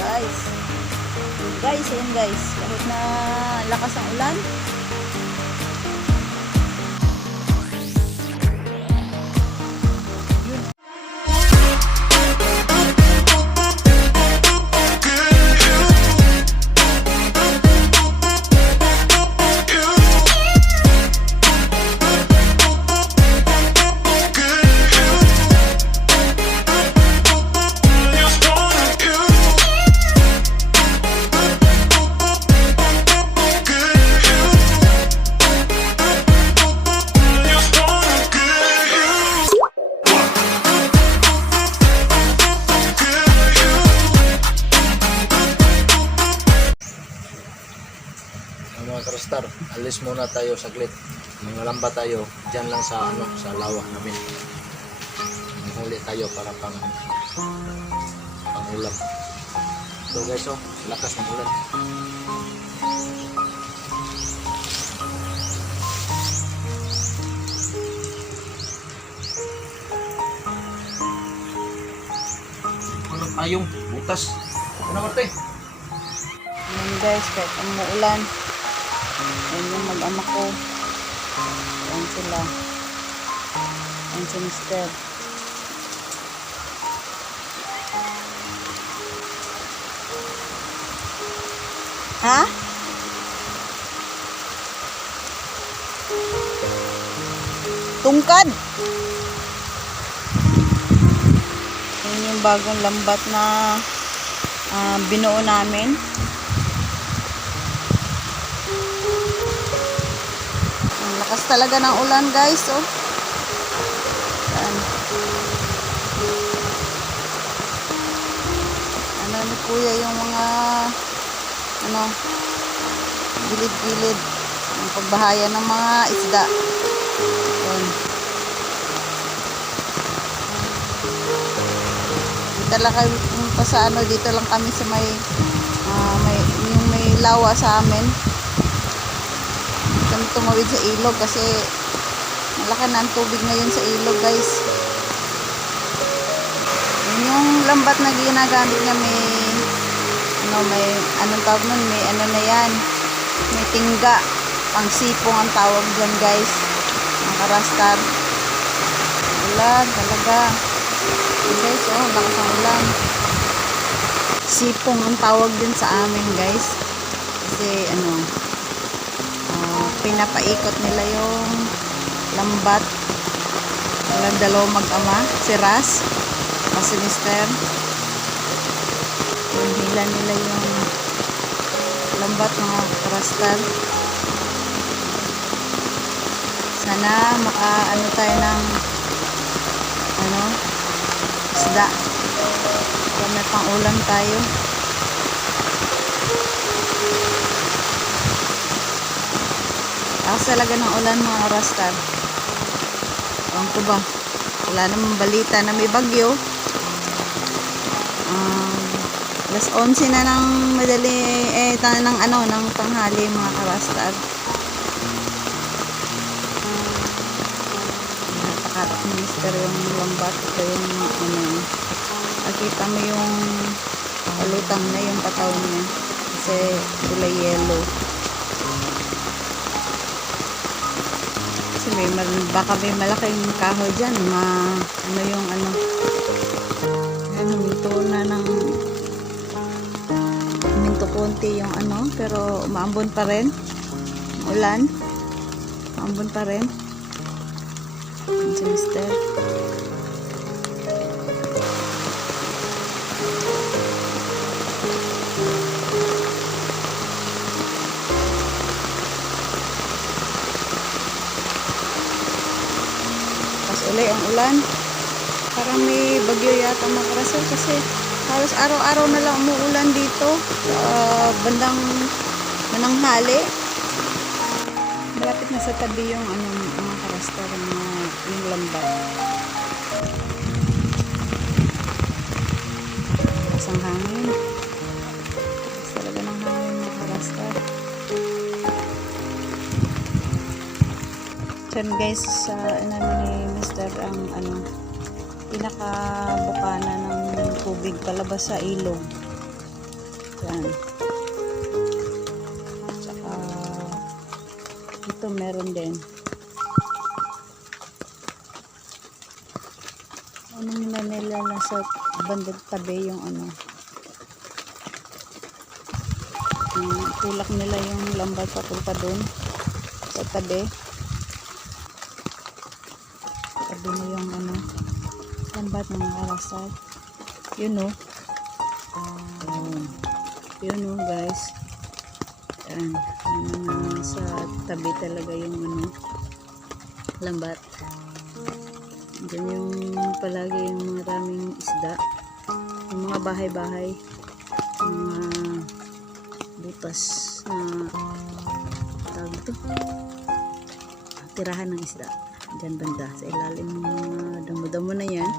guys. Ayan guys. Kahit na lakas ang ulan. Mga karastar, alis muna tayo saglit. Mangalamba tayo dyan lang sa sa lawak namin. Manghuli tayo para pang ulam. So guys, lakas ng ulan. Walang tayong butas. Ano Marte? Ayan guys, kahit umuulan. Ayan yung mag-ama ko. Ayan sila. Ayan si Mister. Ha? Tungkad! Ayan yung bagong lambat na binuo namin. Lakas talaga ng ulan guys, Yan. Ano ni kuya yung mga gilid-gilid ang pagbahaya ng mga isda. Yan. Dito lang kami sa dito lang kami sa may lawa sa amin. Kami tumawid sa ilog kasi malaki na ang tubig ngayon sa ilog guys. Yung lambat na ginagamit niya may anong tawag nun, may na yan, may tingga, pang sipong ang tawag dyan guys, ang karastar. Ulan talaga guys, lakas ang ulan. Sipong ang tawag din sa amin guys kasi pinapaikot nila yung lambat. Walang dalawang mag-ama, si Ras si Mister. Hila nila yung lambat mga karastar. Sana makaano tayo ng isda kaya may pang ulam tayo. Lakas talaga ng ulan mga karastar. Ewan ko ba, wala namang balita na may bagyo. Alas 11 na ng ng tanghali mga karastar. Natakarap ni Mister yung lambat. Ito yung nakita mo yung palutang na yung pataw niya kasi kulay yellow. Kasi baka may malaking kahoy dyan. Huminto na huminto konti yung pero umaambon pa rin. Ulan. Umaambon pa rin. Si Mister. Uli ang ulan. Parang may bagyo yata mga karastar kasi halos araw-araw na lang umuulan dito sa bandang Mananghali. Malapit na sa tabi yung mga karastar yung lambat. Isang hangin. Talaga ng hangin mga karastar. Diyan guys sa ni Mister ang pinakabukana ng tubig palabas sa ilog. Yan. Tsaka ito meron din. Ano nila nila nasa bandang tabi yung ano. Tulak nila yung lambat papunta doon sa tabi. Tabi na yung ano lambat ng mga karastal. Yun o. Yun o guys. Yan. Yung sa tabi talaga yung ano lambat. Diyan yung palagi yung maraming isda. Yung mga bahay-bahay. Yung mga butas na tawag ito. Tirahan ng isda. Diyan banda. Sa ilalim ng mga damo-damo na yan.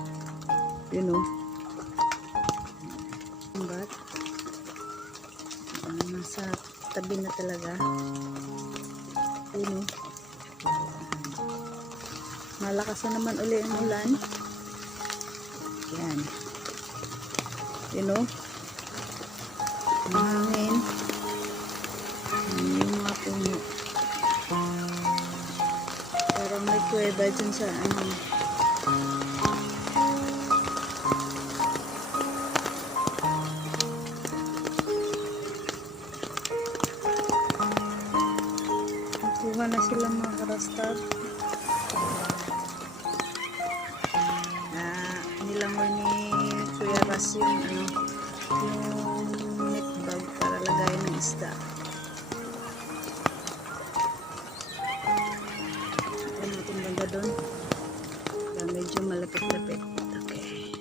Yun o. Lambat. Nasa tabi na talaga. Yun o. Malakas na naman uli ang ulan. Yan. You know? Mahangin. Yung mga puno. Parang may kuweba dyan sa ano. Nakuha na sila mga karastar. Nilangoy ni Kuya Ras yung ano, yung net bag para lagay ng isda. Ito natin banda doon. Medyo malapit-lapit. Okay.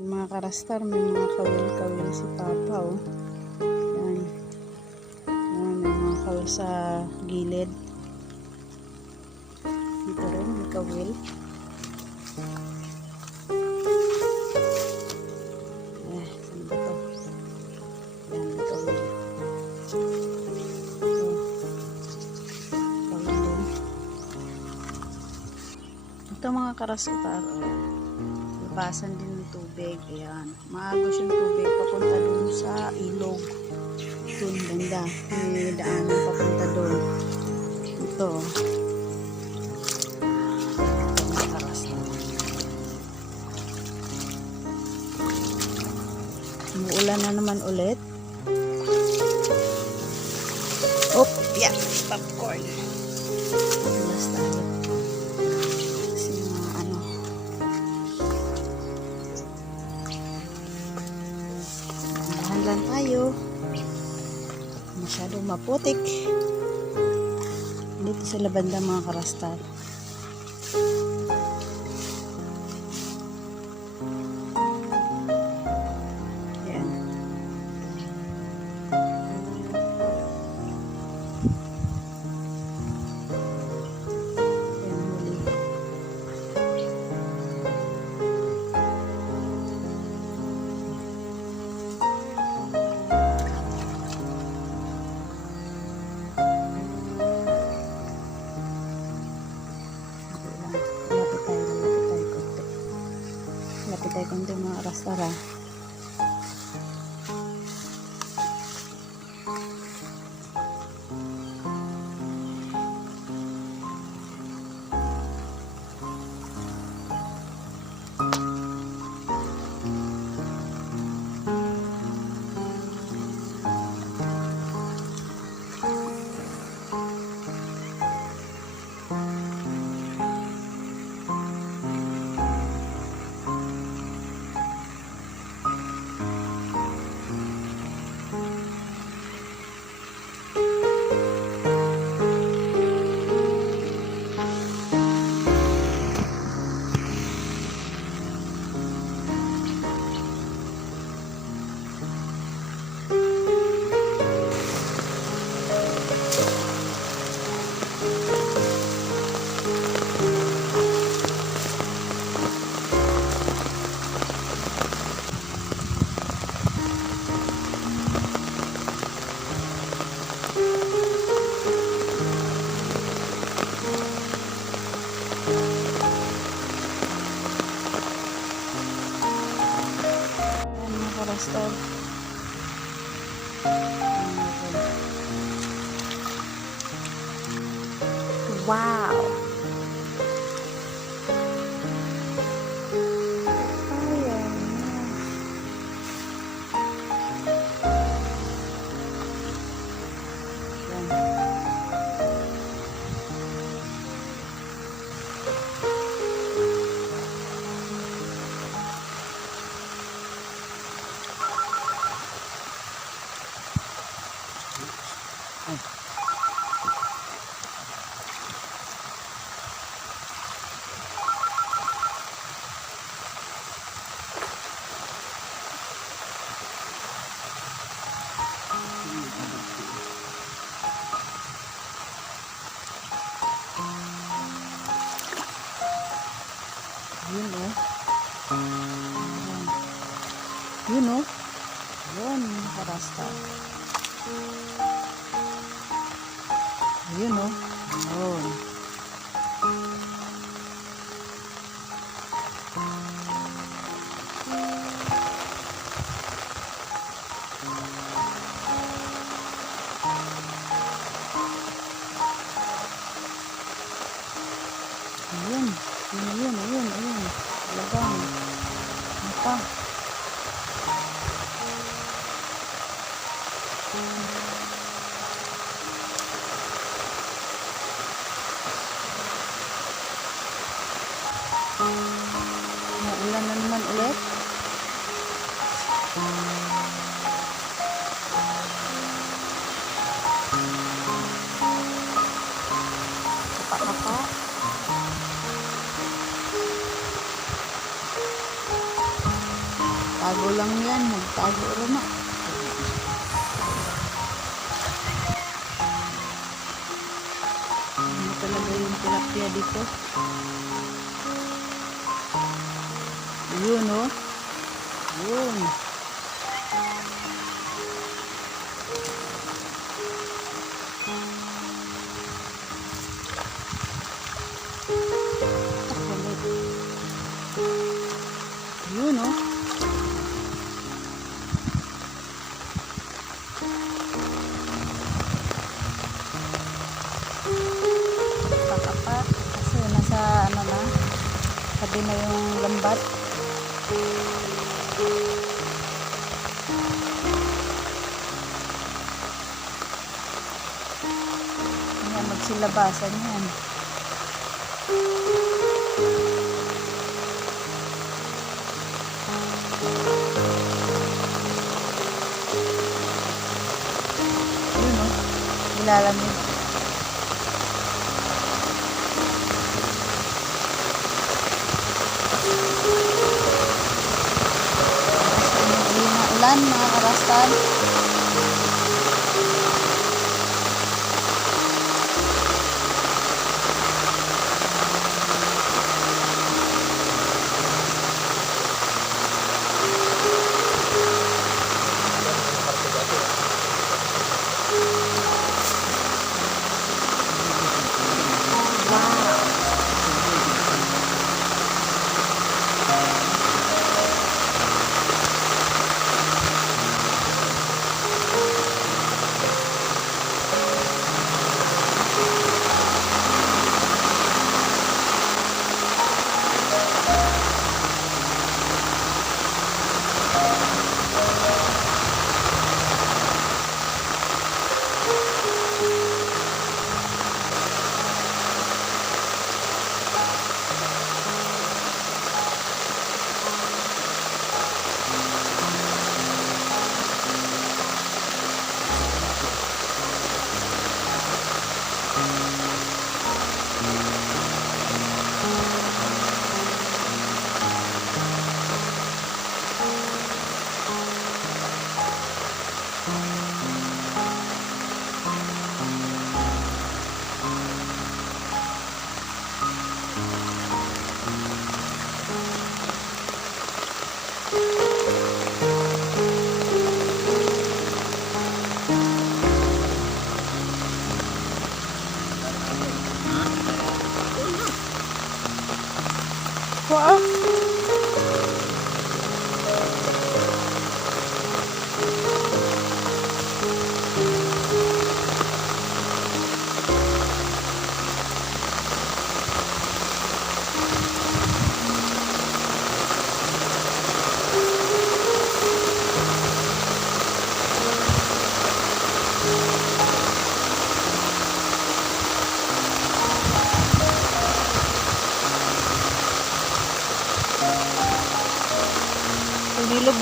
Yung mga karastar, may mga kawil-kawil si Papa oh. Yan. Yan, may mga kawil sa gilid. Dito rin, may kawil. Ito mga karastar, labasan din ng tubig. Ayan, maagos yung tubig papunta dun sa ilog. Dun banda, may daanan papunta dun. Ito mga karastar. Umuulan na naman ulit. Oh, yeah, popcorn. Tulas tayo. Lang tayo. Masyadong maputik. Dito sa labanda mga karastar. Yan. Yan huli. Lapit tayo konti mga karastar ha. Karastar. Wow! Ayan. Yan. Yun oh. Yun oh. Yun, karasta. Yun oh. Yun. Ayun. Ayun. Lagang. Ano pa? Maulan na naman ulit. Kapa-kapa. Tago lang yan. Magtago rin na. Ano talaga yung tilapia dito? Yun oh. Yun. Yun oh. Pakapat kasi nasa ano na, sabi na yung lambat. Yan, magsilabasan yan. Yun o, nilalamig. Hindi na ulan mga karastan.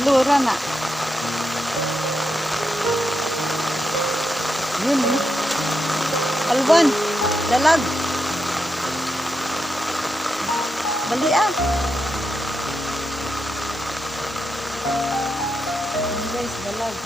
Lura na. Yun eh. Alwan. Dalag. Bali ah. Yun guys, dalag.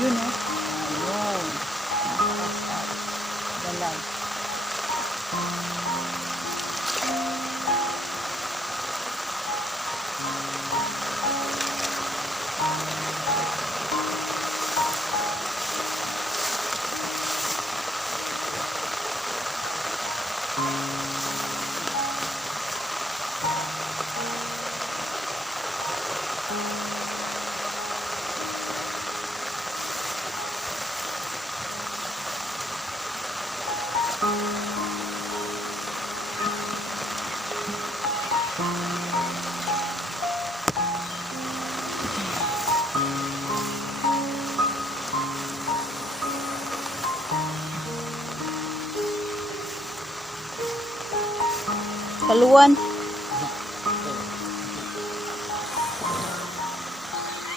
Yun eh. Ayun. Dalag. Kaluan.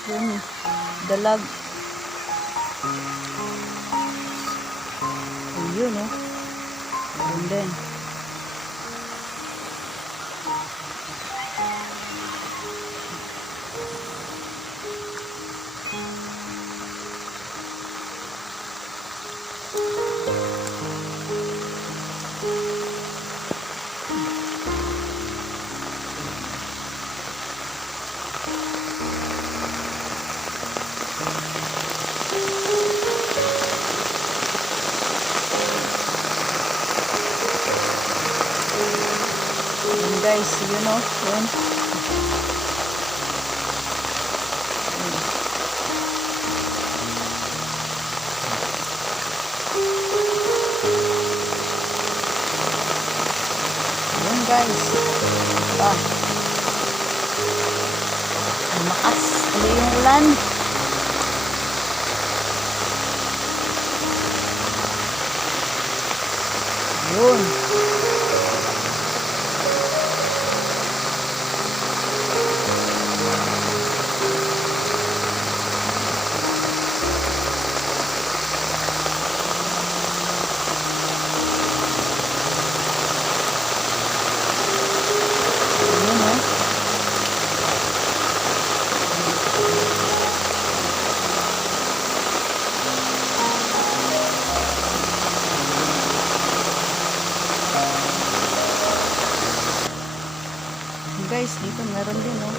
Yun. Dalag. Ayun oh. Yun din. Yun guys, yun o. Yun. Yun guys. Ah. Lumakas. Ano yung ulan? Yun. Guys, dito meron din oh.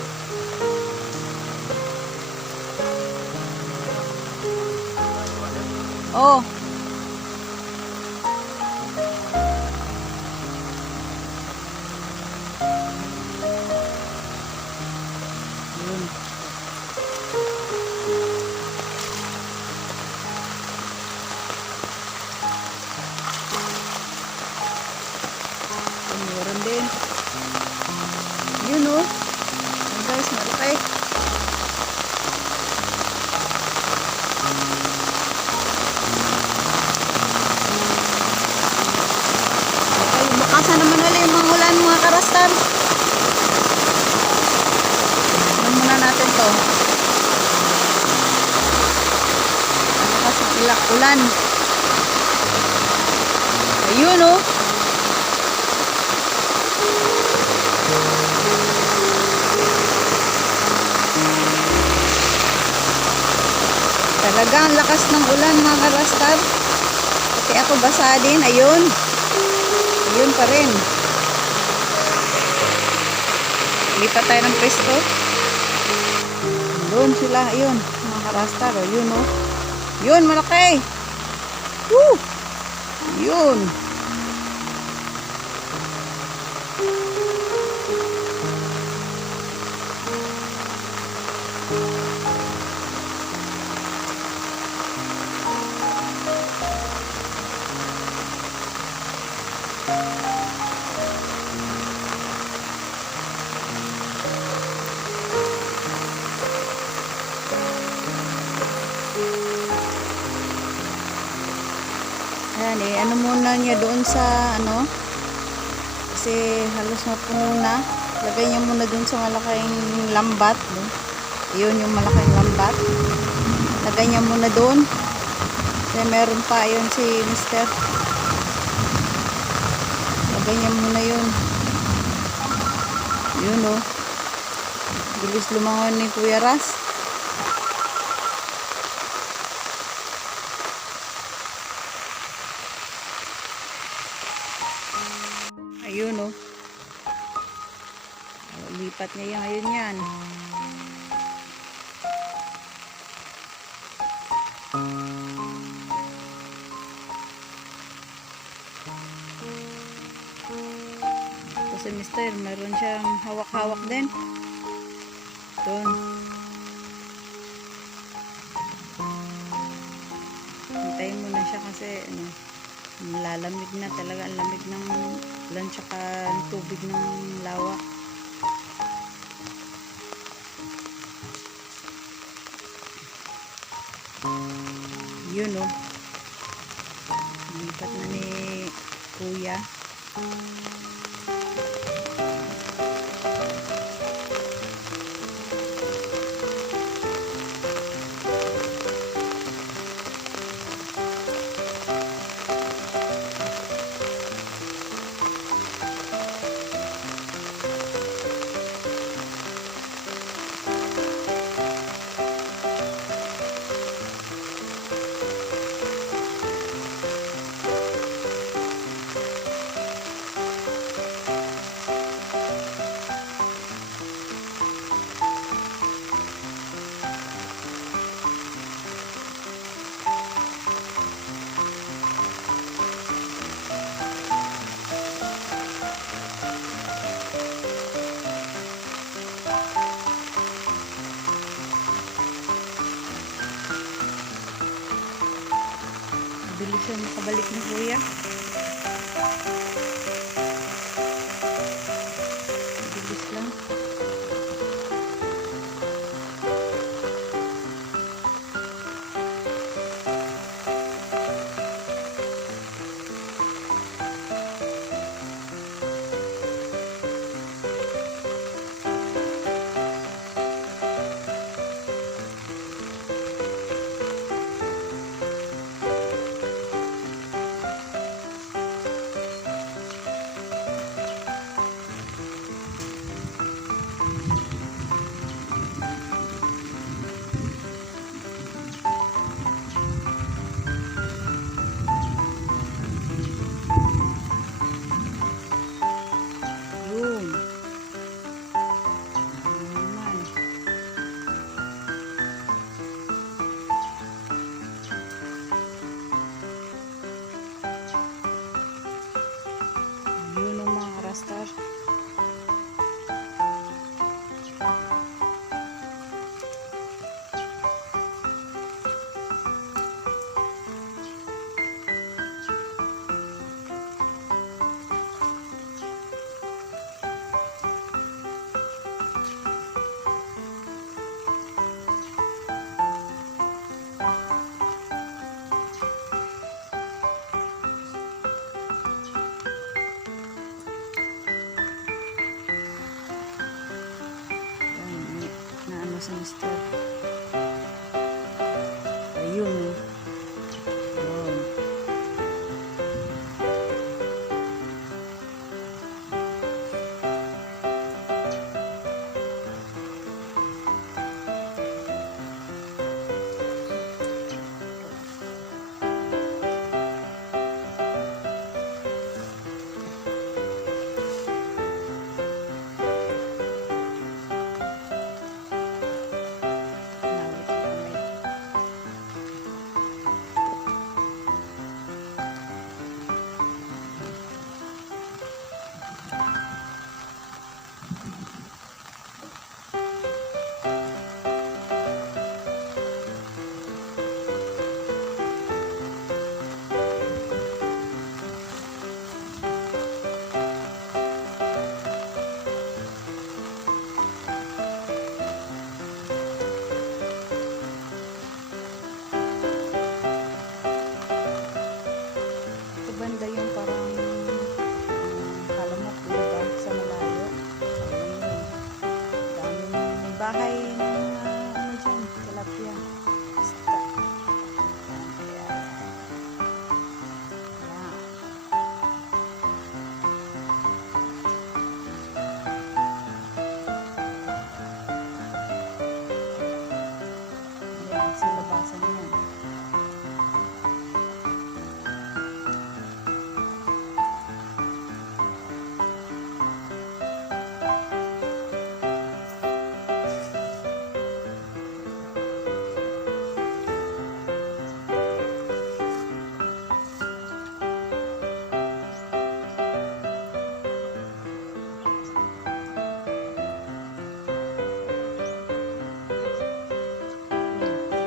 Oh. Yun. Meron din. Yun o. Yun guys, malaki. Okay, bakasan naman ulit yung mga ulan mga karastan. Tignan muna natin to. Bakas ng ulan. Ayun o. Talaga ang lakas ng ulan mga karastar. Pati ako basa din. Ayun. Ayun pa rin. Lipat tayo ng pwesto. Doon sila. Ayun. Mga Rastar, oh, yun, oh. Yun, malaki. Woo! Yun. Ayan eh, ano muna niya doon sa ano, kasi halos mapuno na. Lagay niya muna doon sa malaking lambat. No? Yun yung malaking lambat. Lagay niya muna doon. Kasi meron pa yun si Mister. Lagay niya muna yun. Yun o. Bilis lumangon ni Kuya Ras. Ayun o. Lipat niya ngayon yan. Ito si Mister, meron siyang hawak-hawak din. Doon. Hintayin mo na siya kasi ano, lalamig na talaga. Ang lamig ng ulan tsaka tubig ng lawa. Yun o. Lipat na ni Kuya. Bilis siya makabalik ni Kuya. Bilis lang. Yun. Ano naman. Yun ang mga rastar. Na ano sa Mister. Ayun. Ayun. Nawit sa kamay. Basta. Ayan. Ayan, sa labasan yan.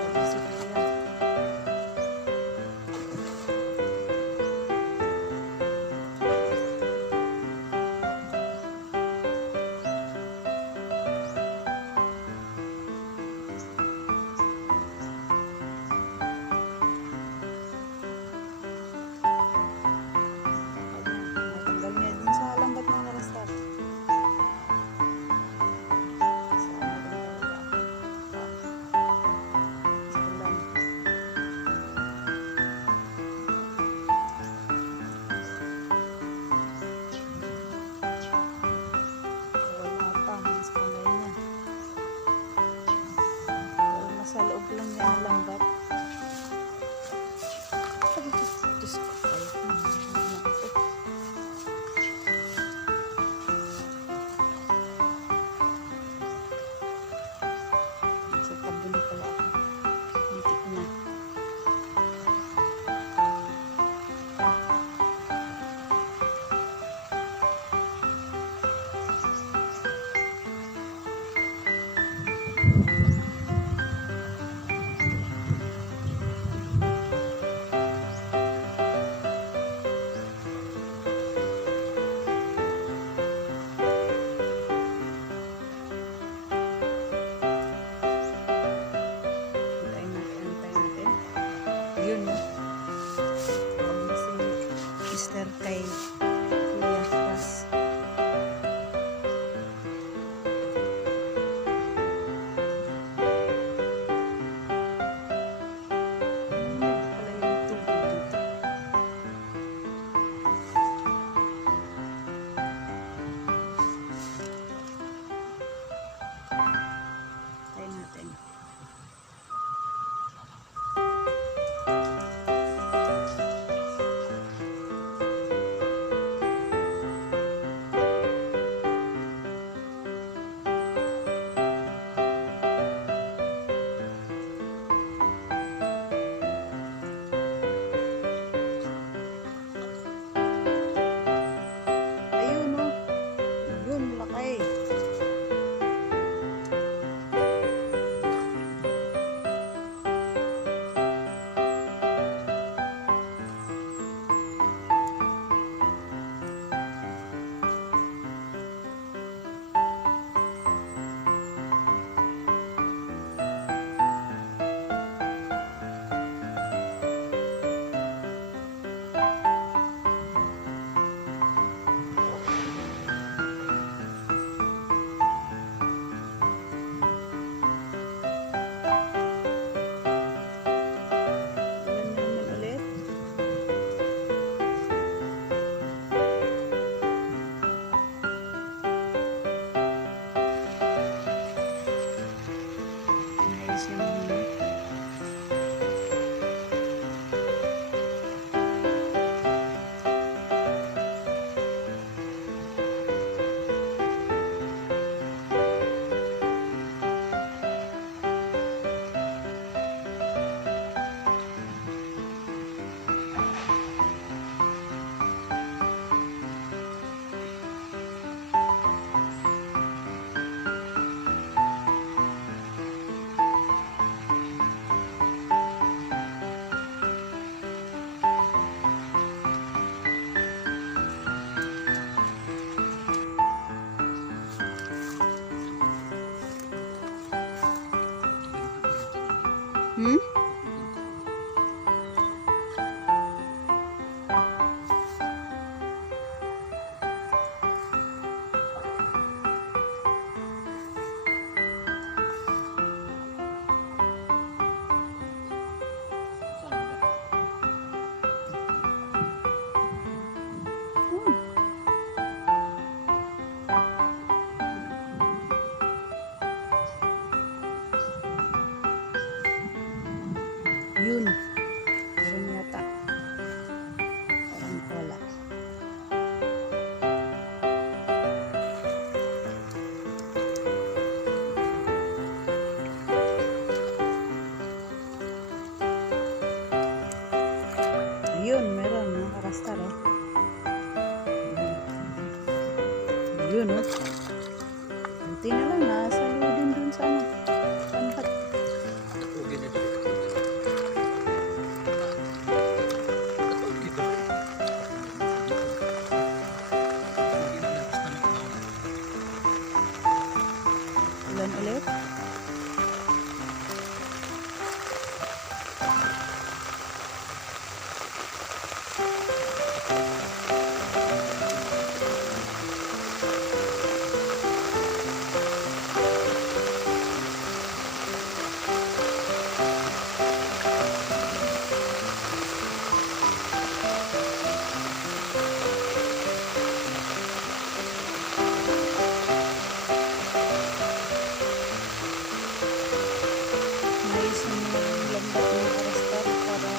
Tapos ito yan. Natanggal niya din sa lambat na karastar. Sa ano lang talaga. Sa ulan. Wala pa. Mas kamay niya. Pero nasa loob lang niya ang lambat. Diyos ko. Sa tabuli pala ako. Muntik na. Antayin natin, antayin natin. Yun, no? Si Mr. kay Kuya Ras. Pala yung tubig dito. Antayin natin. Ayun, meron mga karastar, oh. Ayun, oh. Buti na lang, nasalo din dun sa ano. Panpat. Okay na dito. Ulan ulit. Nais mo lambat ng karastar para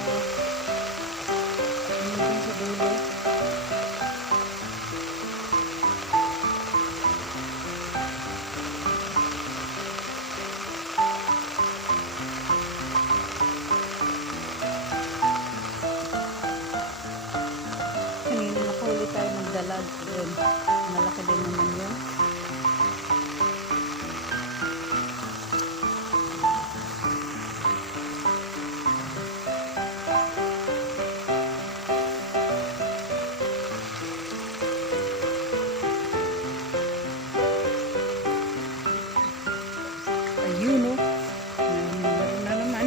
hanggang sa dulo. Kanina nakahuli tayo ng dalag. Yun. Malaki din naman yun. Ayun, oh. Meron na naman.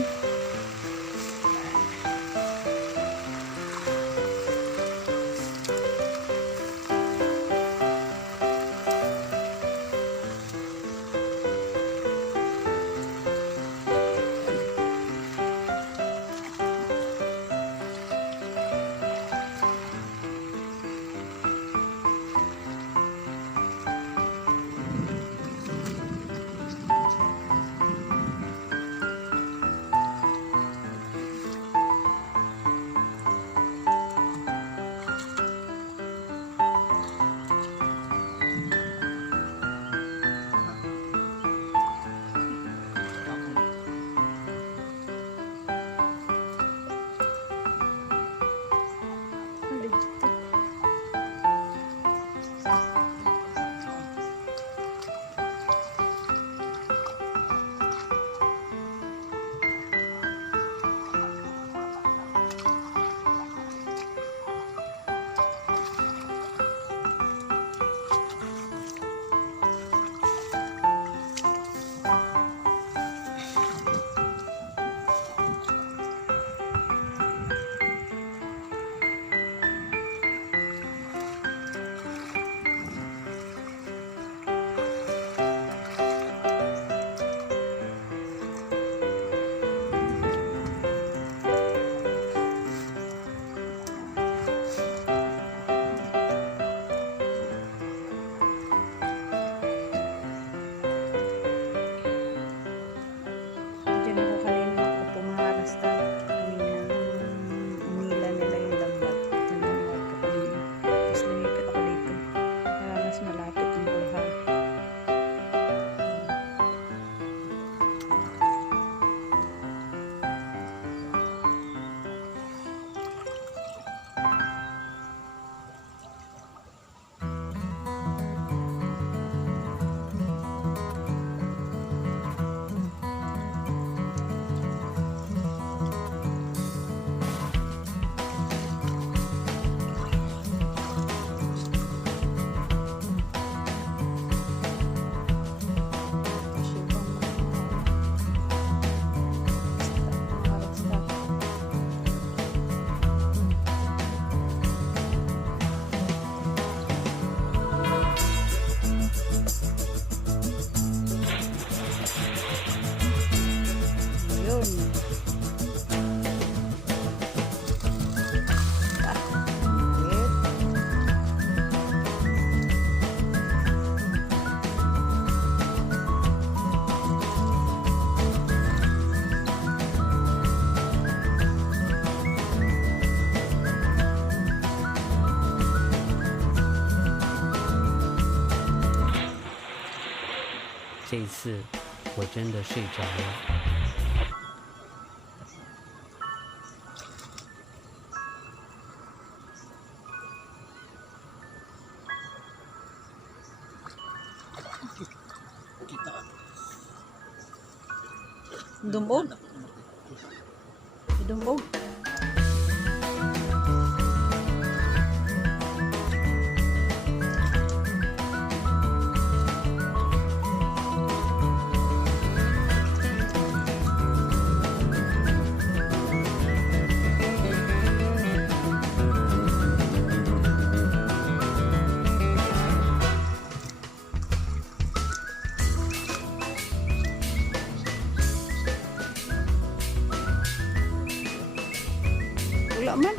Diyan ako kanina nakaupo mga karastar. Kanina umila nila yung lambat. Diyan ako nakaupo kanina. Tapos lumipat ako dito. Para mas malapit yung buhay.这一次我真的睡着了。Dumog. Dumog. Wala man.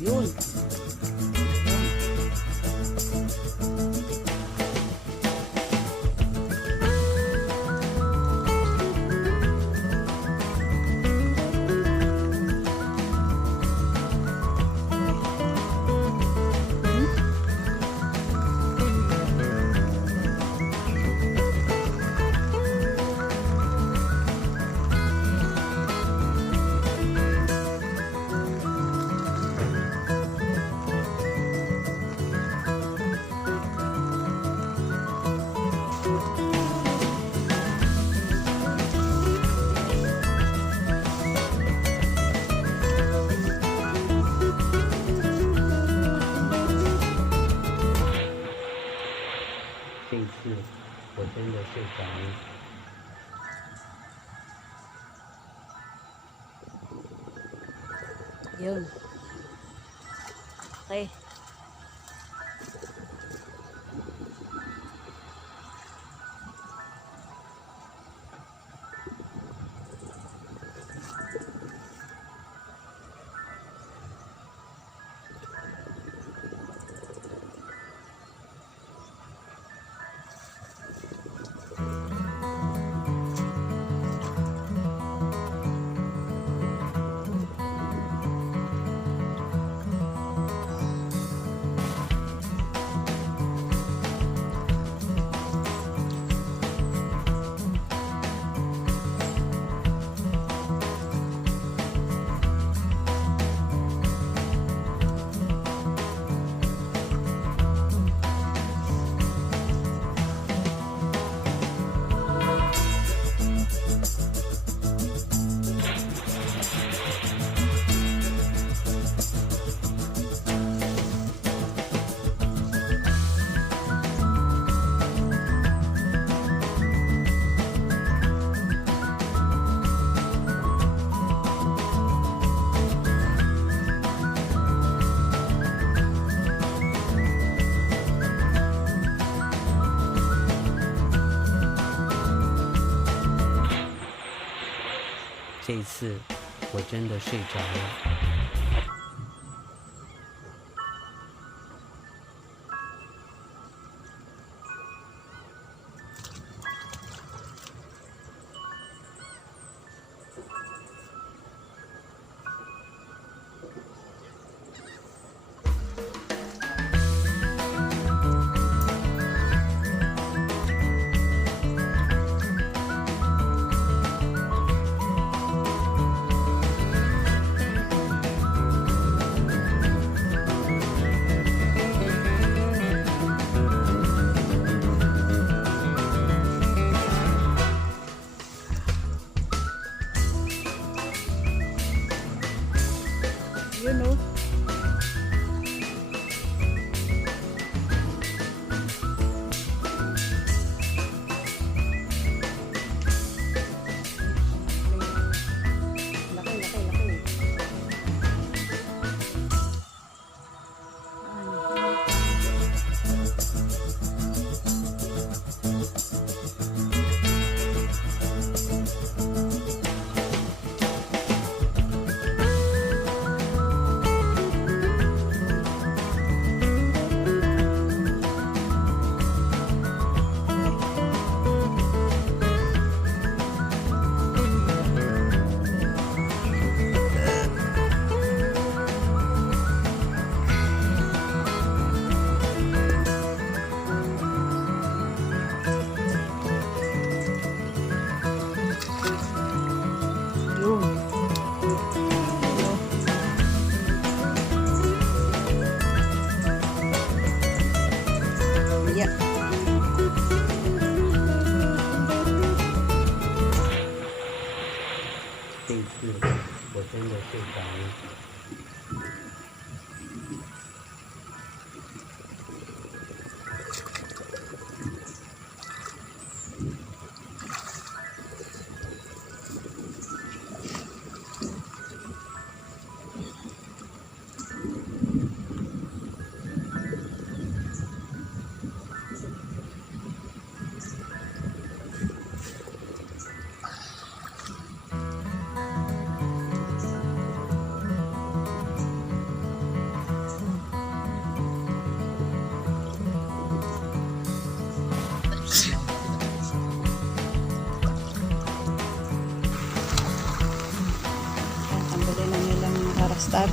Yun.次我真的睡着了。 Yun. Okay.这一次我真的睡着了。You know. Laki. 这一次我真的睡着了。Tanggalin na nilang harastag.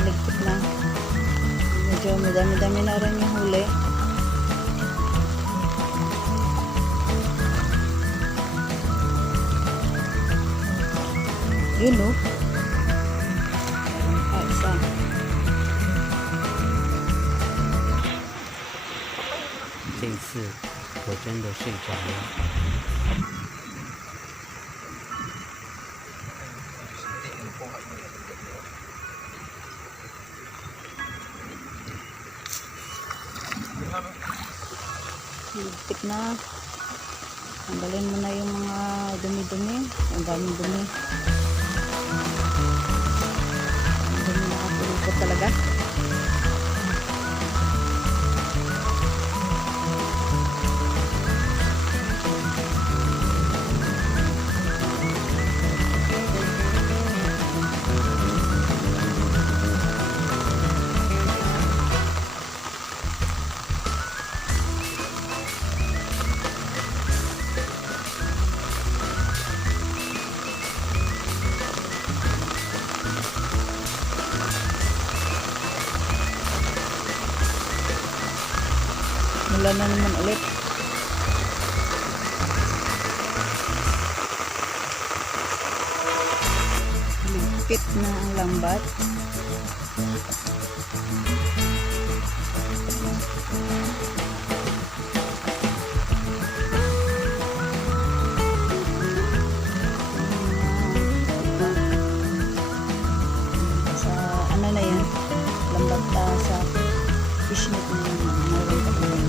Ligpit na. Medyo madami-dami na rin yung huli. Yun o. Meron pa isa. 这一次我真的睡着了。 Ligpit na. Tanggalin mo na yung mga dumi-dumi. Ang daming dumi. Ang dumi nakapulupot talaga. Mula na naman ulit. Ligpit na ang lambat. Sa ano na yan? Lambat sa fishnet na yun. Mayroon pa rin.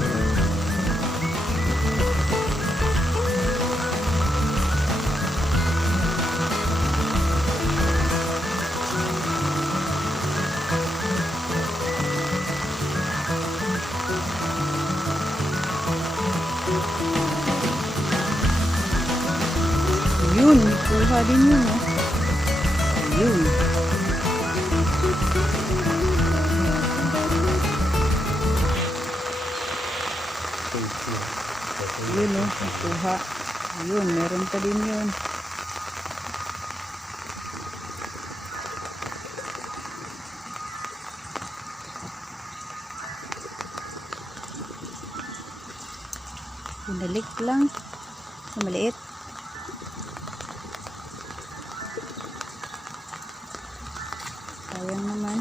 Yun, kuha din yun, oh. Yun. Yun, oh, kuha. Yun, meron pa din yun. Pinalik lang. Sa maliit. Sayang naman.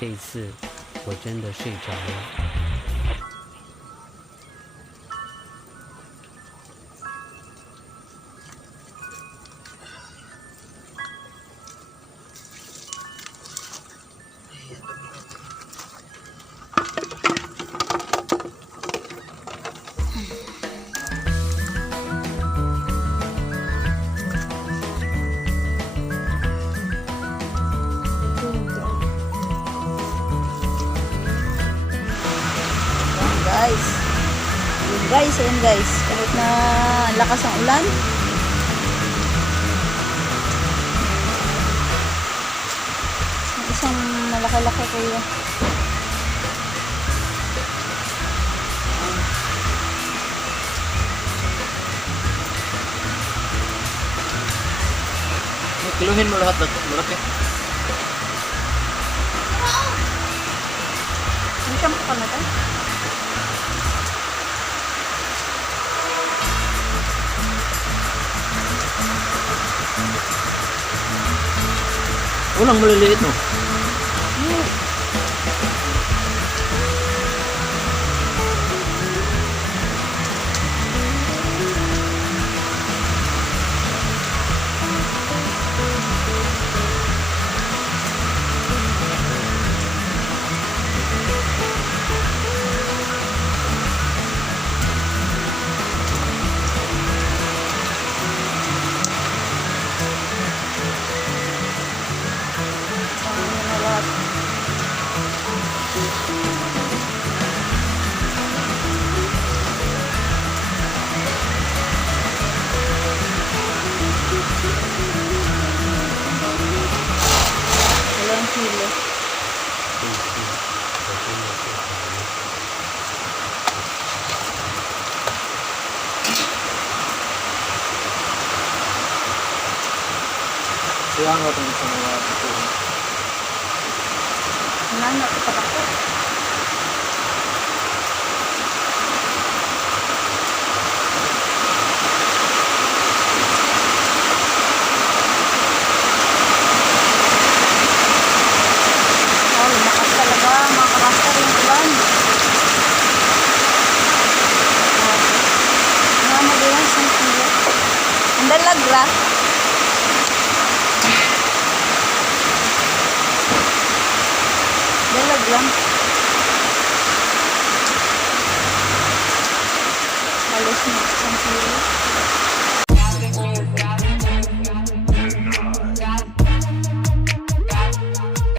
这一次我真的睡着了。Guys. Ayun guys. Kahit na lakas ang ulan. Yung isang malaki-laki kuya. Kiluhin mo lahat malaki. Ano siyang pakamatan? Walang maliliit no. Walang kilo. 这一次我真的睡着了。 Siya nga itong sa mga ito. Nana, ito ako. Oh, lumakas talaga. Mga kamaster yung ulan. Mga madalang sangkilo. Ang dalagra. Dalag lang. Halos na isang kilo.